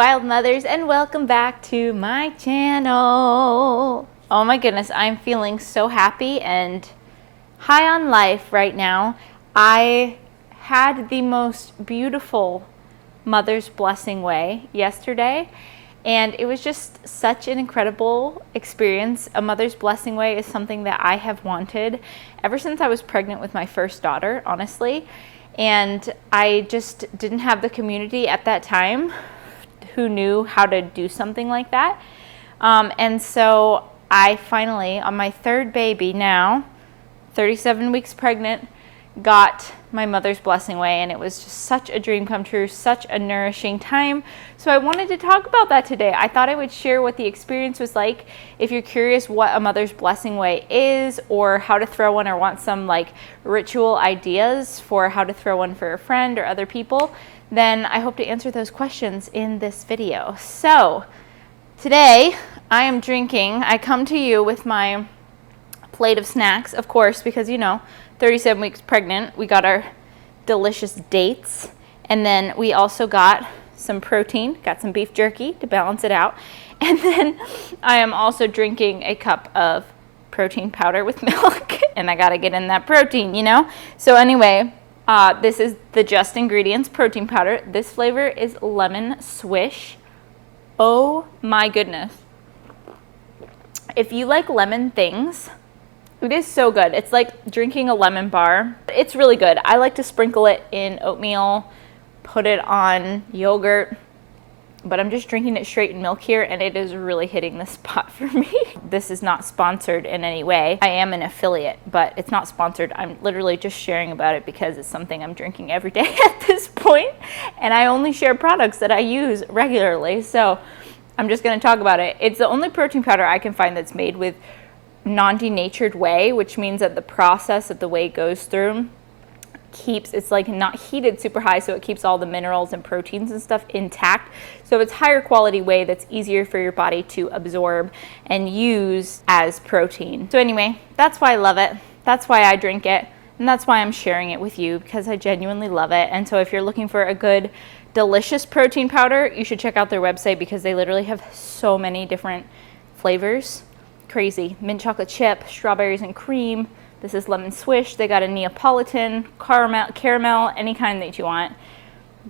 Wild Mothers, and welcome back to my channel. Oh my goodness, I'm feeling so happy and high on life right now. I had the most beautiful Mother's Blessingway yesterday, and it was just such an incredible experience. A Mother's Blessingway is something that I have wanted ever since I was pregnant with my first daughter, honestly. And I just didn't have the community at that time who knew how to do something like that. And so I finally, on my third baby now, 37 weeks pregnant, got my Mother's Blessingway, and it was just such a dream come true, such a nourishing time. So I wanted to talk about that today. I thought I would share what the experience was like. If you're curious what a Mother's Blessingway is, or how to throw one, or want some like ritual ideas for how to throw one for a friend or other people, then I hope to answer those questions in this video. So today I am drinking, I come to you with my plate of snacks, of course, because 37 weeks pregnant, we got our delicious dates, and then we also got some protein, got some beef jerky to balance it out, and then I am also drinking a cup of protein powder with milk, and I gotta get in that protein, So anyway, this is the Just Ingredients protein powder. This flavor is lemon swish. Oh my goodness. If you like lemon things, it is so good. It's like drinking a lemon bar. It's really good. I like to sprinkle it in oatmeal, put it on yogurt, but I'm just drinking it straight in milk here, and it is really hitting the spot for me. This is not sponsored in any way. I am an affiliate, but it's not sponsored. I'm literally just sharing about it because it's something I'm drinking every day at this point, and I only share products that I use regularly, so I'm just gonna talk about it. It's the only protein powder I can find that's made with non-denatured whey, which means that the process that the whey goes through it's like not heated super high, so it keeps all the minerals and proteins and stuff intact. So it's higher quality whey that's easier for your body to absorb and use as protein. So anyway, that's why I love it. That's why I drink it, and that's why I'm sharing it with you, because I genuinely love it. And so if you're looking for a good, delicious protein powder, you should check out their website, because they literally have so many different flavors. Crazy. Mint chocolate chip, strawberries and cream. This is lemon swish. They got a Neapolitan, caramel, any kind that you want.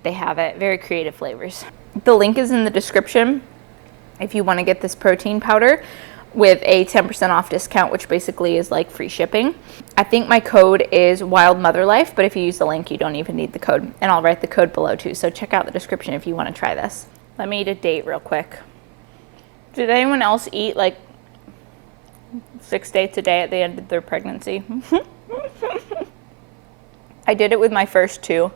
They have it. Very creative flavors. The link is in the description if you want to get this protein powder with a 10% off discount, which basically is like free shipping. I think my code is wildmotherlife, but if you use the link, you don't even need the code. And I'll write the code below too. So check out the description if you want to try this. Let me eat a date real quick. Did anyone else eat like 6 dates a day at the end of their pregnancy? I did it with my first two.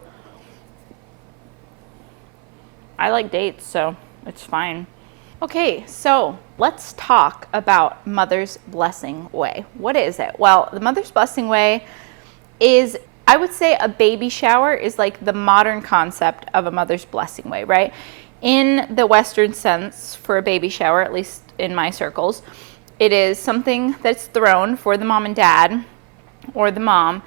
I like dates, so it's fine. Okay, so let's talk about Mother's Blessingway. What is it? Well, the Mother's Blessingway is, I would say, a baby shower is like the modern concept of a Mother's Blessingway, right? In the Western sense, for a baby shower, at least in my circles, it is something that's thrown for the mom and dad, or the mom,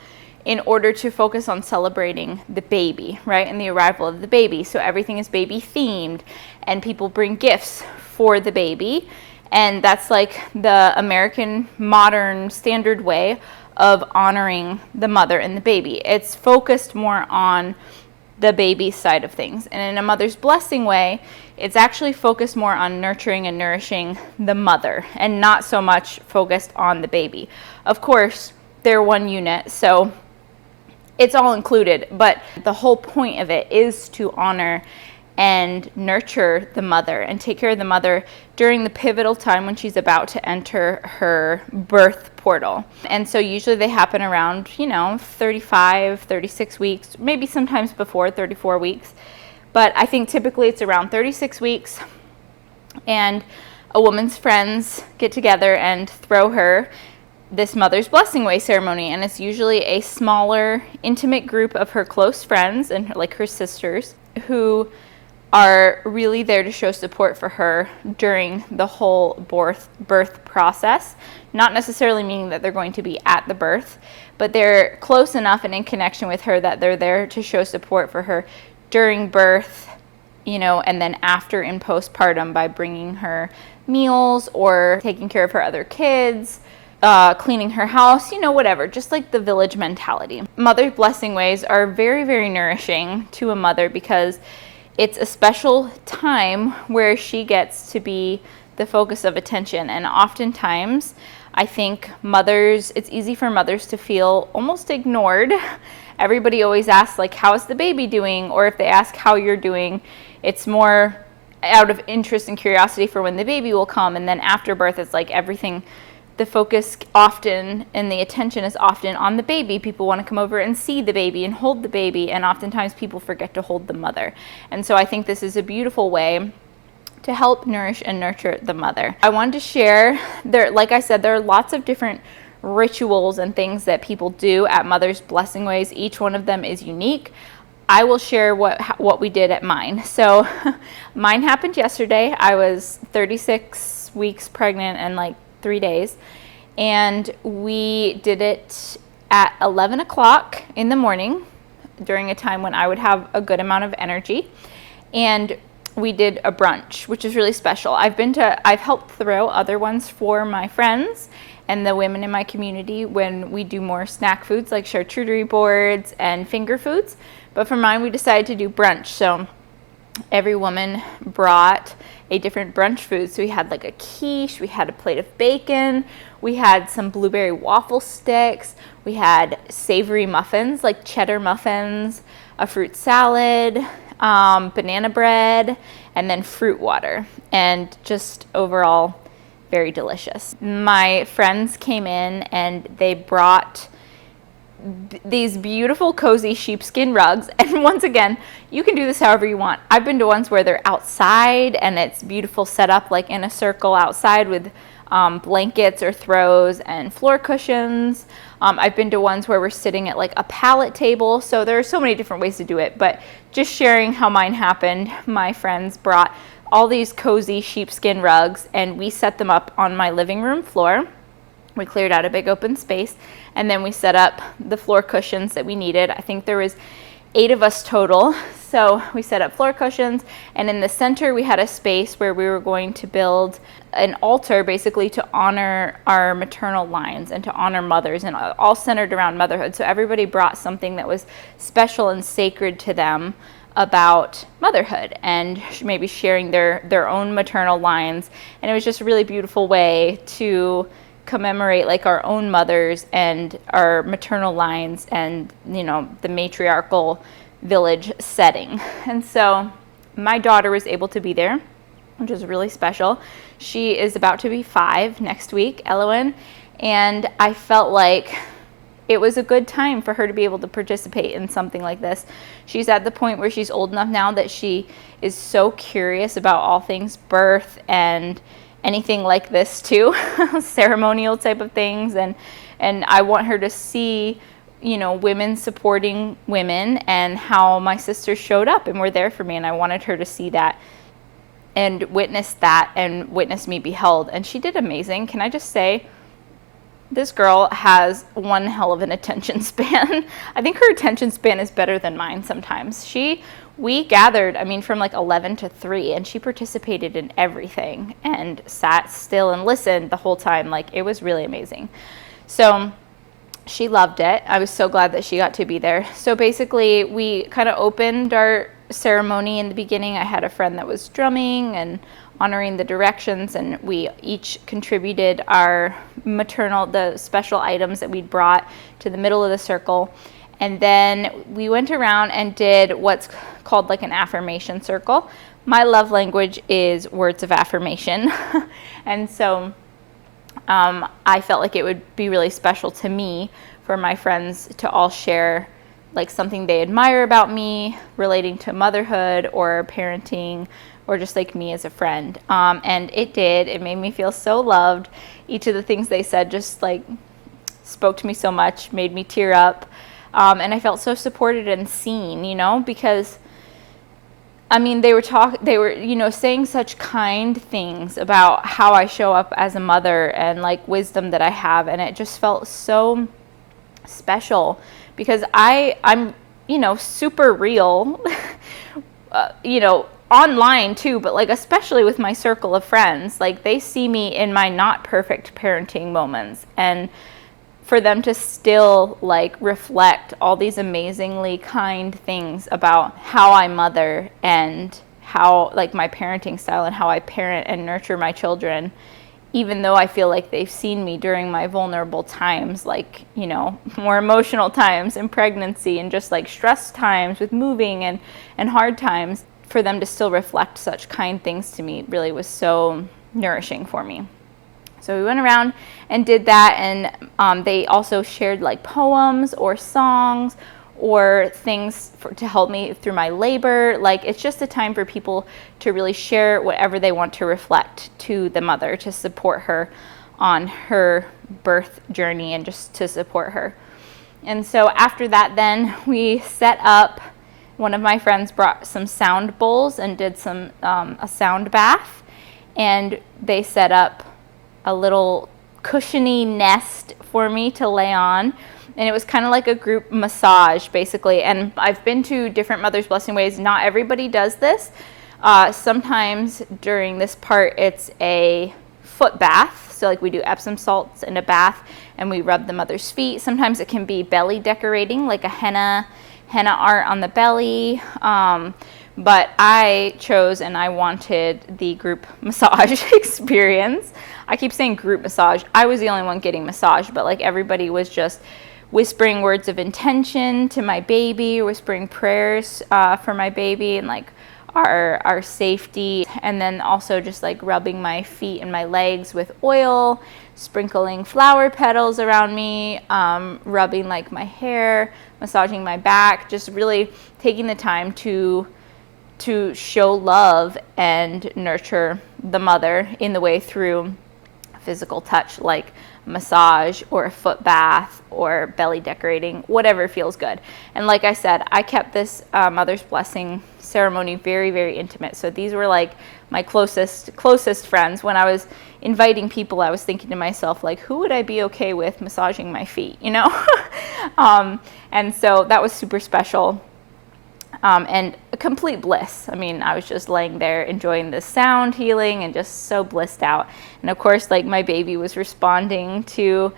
in order to focus on celebrating the baby, right, and the arrival of the baby. So everything is baby themed, and people bring gifts for the baby, and that's like the American modern standard way of honoring the mother and the baby. It's focused more on the baby side of things. And in a Mother's Blessingway, it's actually focused more on nurturing and nourishing the mother, and not so much focused on the baby. Of course, they're one unit, so it's all included, but the whole point of it is to honor and nurture the mother and take care of the mother during the pivotal time when she's about to enter her birth portal. And so usually they happen around, 35, 36 weeks, maybe sometimes before 34 weeks. But I think typically it's around 36 weeks, and a woman's friends get together and throw her this Mother's Blessingway ceremony. And it's usually a smaller, intimate group of her close friends and like her sisters, who are really there to show support for her during the whole birth process. Not necessarily meaning that they're going to be at the birth, but they're close enough and in connection with her that they're there to show support for her during birth, and then after in postpartum by bringing her meals or taking care of her other kids, cleaning her house, whatever, just like the village mentality. Mother's Blessingways are very, very nourishing to a mother because it's a special time where she gets to be the focus of attention. And oftentimes, I think it's easy for mothers to feel almost ignored. Everybody always asks, like, how is the baby doing? Or if they ask how you're doing, it's more out of interest and curiosity for when the baby will come. And then after birth, it's like everything, the focus often and the attention is often on the baby. People want to come over and see the baby and hold the baby, and oftentimes people forget to hold the mother. And so I think this is a beautiful way to help nourish and nurture the mother. I wanted to share, like I said, there are lots of different rituals and things that people do at Mother's Blessingways. Each one of them is unique. I will share what we did at mine. So mine happened yesterday. I was 36 weeks pregnant and like 3 days, and we did it at 11 o'clock in the morning during a time when I would have a good amount of energy, and we did a brunch, which is really special. I've helped throw other ones for my friends and the women in my community when we do more snack foods like charcuterie boards and finger foods, but for mine we decided to do brunch. So every woman brought a different brunch food. So we had like a quiche, we had a plate of bacon, we had some blueberry waffle sticks, we had savory muffins like cheddar muffins, a fruit salad, banana bread, and then fruit water, and just overall very delicious. My friends came in and they brought these beautiful cozy sheepskin rugs, and once again, you can do this however you want. I've been to ones where they're outside and it's beautiful set up like in a circle outside with blankets or throws and floor cushions. I've been to ones where we're sitting at like a pallet table. So there are so many different ways to do it, but just sharing how mine happened. My friends brought all these cozy sheepskin rugs and we set them up on my living room floor. We cleared out a big open space, and then we set up the floor cushions that we needed. I think there was 8 of us total. So we set up floor cushions, and in the center we had a space where we were going to build an altar basically to honor our maternal lines and to honor mothers, and all centered around motherhood. So everybody brought something that was special and sacred to them about motherhood and maybe sharing their own maternal lines. And it was just a really beautiful way to commemorate like our own mothers and our maternal lines and the matriarchal village setting. And so my daughter was able to be there, which is really special. She is about to be 5 next week, Elowen, and I felt like it was a good time for her to be able to participate in something like this. She's at the point where she's old enough now that she is so curious about all things birth and anything like this too, ceremonial type of things, and I want her to see women supporting women and how my sisters showed up and were there for me, and I wanted her to see that and witness me be held, and she did amazing. Can I just say, this girl has one hell of an attention span. I think her attention span is better than mine sometimes. We gathered, from like 11 to 3, and she participated in everything and sat still and listened the whole time. Like, it was really amazing. So she loved it. I was so glad that she got to be there. So basically, we kind of opened our ceremony in the beginning. I had a friend that was drumming and honoring the directions, and we each contributed the special items that we'd brought to the middle of the circle. And then we went around and did what's called like an affirmation circle. My love language is words of affirmation. And so I felt like it would be really special to me for my friends to all share like something they admire about me relating to motherhood or parenting or just like me as a friend. And it made me feel so loved. Each of the things they said just like spoke to me so much, made me tear up. And I felt so supported and seen, because they were saying such kind things about how I show up as a mother and like wisdom that I have, and it just felt so special because I'm super real, online too, but like especially with my circle of friends, like they see me in my not perfect parenting moments, and for them to still like reflect all these amazingly kind things about how I mother and how like my parenting style and how I parent and nurture my children, even though I feel like they've seen me during my vulnerable times, like, you know, more emotional times in pregnancy and just like stress times with moving and hard times, for them to still reflect such kind things to me really was so nourishing for me. So we went around and did that, and they also shared like poems or songs or things to help me through my labor. Like, it's just a time for people to really share whatever they want to reflect to the mother, to support her on her birth journey and just to support her. And so after that, then we set up, one of my friends brought some sound bowls and did some a sound bath, and they set up a little cushiony nest for me to lay on, and it was kind of like a group massage basically. And I've been to different Mother's Blessing Ways. Not everybody does this. Sometimes during this part it's a foot bath, so like we do Epsom salts in a bath and we rub the mother's feet. Sometimes it can be belly decorating, like a henna art on the belly. But I chose and I wanted the group massage experience. I keep saying group massage. I was the only one getting massaged, but like everybody was just whispering words of intention to my baby, whispering prayers for my baby and like our safety, and then also just like rubbing my feet and my legs with oil, sprinkling flower petals around me, rubbing like my hair, massaging my back, just really taking the time to show love and nurture the mother in the way through physical touch, like massage or a foot bath or belly decorating, whatever feels good. And like I said, I kept this Mother's Blessing ceremony very, very intimate. So these were like my closest friends. When I was inviting people, I was thinking to myself, like, who would I be okay with massaging my feet, you know? And so that was super special. And a complete bliss. I mean, I was just laying there enjoying the sound healing and just so blissed out. And of course, like my baby was responding to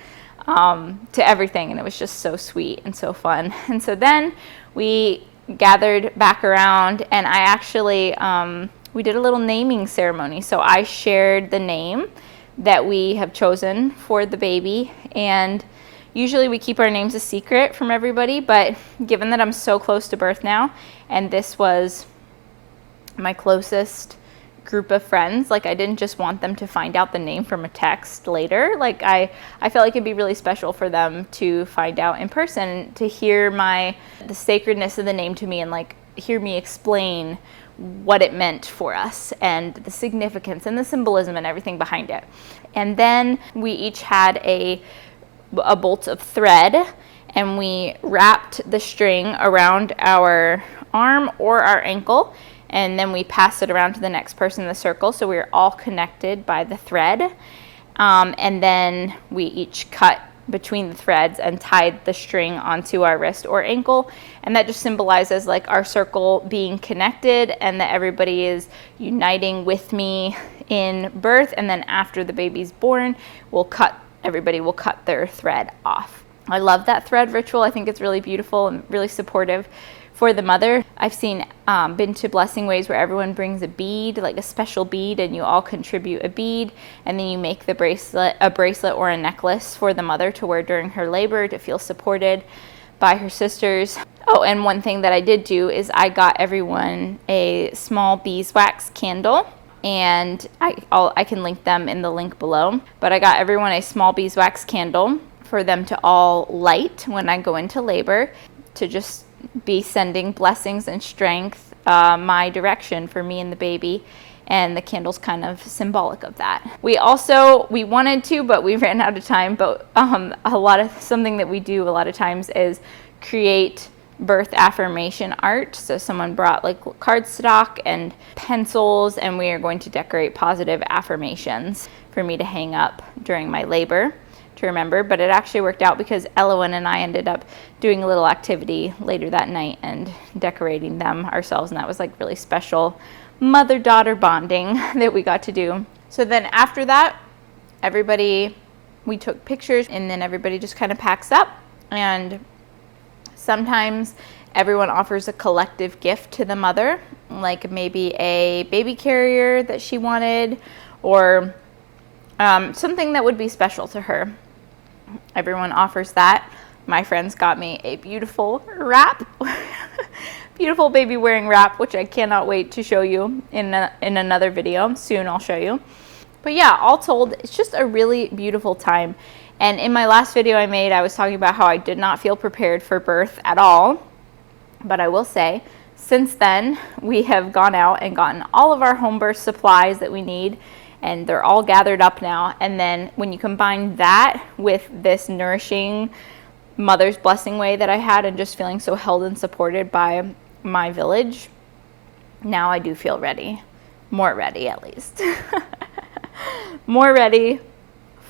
everything, and it was just so sweet and so fun. And so then we gathered back around, and I actually, we did a little naming ceremony. So I shared the name that we have chosen for the baby, and usually we keep our names a secret from everybody, but given that I'm so close to birth now, and this was my closest group of friends, like I didn't just want them to find out the name from a text later. Like I felt like it'd be really special for them to find out in person, to hear the sacredness of the name to me, and like hear me explain what it meant for us and the significance and the symbolism and everything behind it. And then we each had a bolt of thread, and we wrapped the string around our arm or our ankle, and then we passed it around to the next person in the circle, so we were all connected by the thread. And then we each cut between the threads and tied the string onto our wrist or ankle, and that just symbolizes like our circle being connected and that everybody is uniting with me in birth, and then after the baby's born, everybody will cut their thread off. I love that thread ritual. I think it's really beautiful and really supportive for the mother. I've been to Blessing Ways where everyone brings a bead, like a special bead, and you all contribute a bead, and then you make a bracelet or a necklace for the mother to wear during her labor to feel supported by her sisters. Oh, and one thing that I did do is I got everyone a small beeswax candle, and I can link them in the link below. But I got everyone a small beeswax candle for them to all light when I go into labor, to just be sending blessings and strength my direction for me and the baby. And the candle's kind of symbolic of that. We wanted to, but we ran out of time. But something that we do a lot of times is create birth affirmation art. So someone brought like cardstock and pencils, and we are going to decorate positive affirmations for me to hang up during my labor to remember. But it actually worked out because Elowen and I ended up doing a little activity later that night and decorating them ourselves, and that was like really special mother-daughter bonding that we got to do. So then after that, we took pictures, and then everybody just kind of packs up, and sometimes everyone offers a collective gift to the mother, like maybe a baby carrier that she wanted, or something that would be special to her. Everyone offers that. My friends got me a beautiful wrap, beautiful baby wearing wrap, which I cannot wait to show you in another video. Soon I'll show you. But yeah, all told, it's just a really beautiful time. And in my last video I made, I was talking about how I did not feel prepared for birth at all. But I will say, since then, we have gone out and gotten all of our home birth supplies that we need, and they're all gathered up now. And then when you combine that with this nourishing mother's Blessingway that I had, and just feeling so held and supported by my village, now I do feel ready. More ready, at least. More ready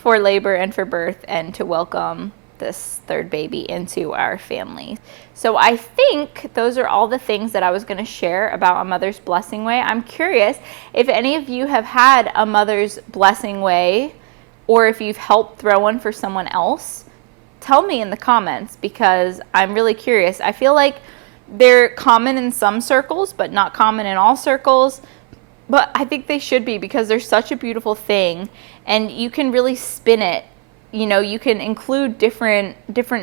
for labor and for birth, and to welcome this third baby into our family. So I think those are all the things that I was going to share about a mother's Blessingway. I'm curious if any of you have had a mother's Blessingway, or if you've helped throw one for someone else. Tell me in the comments, because I'm really curious. I feel like they're common in some circles, but not common in all circles. But I think they should be, because they're such a beautiful thing, and you can really spin it. You know, you can include different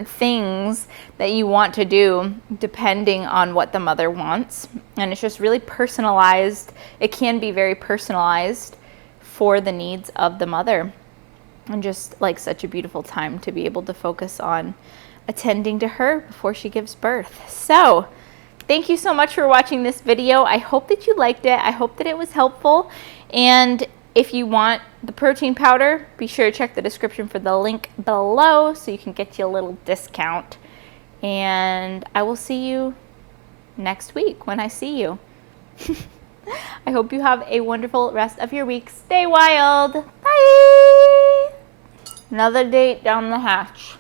things that you want to do depending on what the mother wants. And it's just really personalized. It can be very personalized for the needs of the mother. And just like such a beautiful time to be able to focus on attending to her before she gives birth. So thank you so much for watching this video. I hope that you liked it. I hope that it was helpful. And if you want the protein powder, be sure to check the description for the link below so you can get you a little discount. And I will see you next week when I see you. I hope you have a wonderful rest of your week. Stay wild. Bye. Another date down the hatch.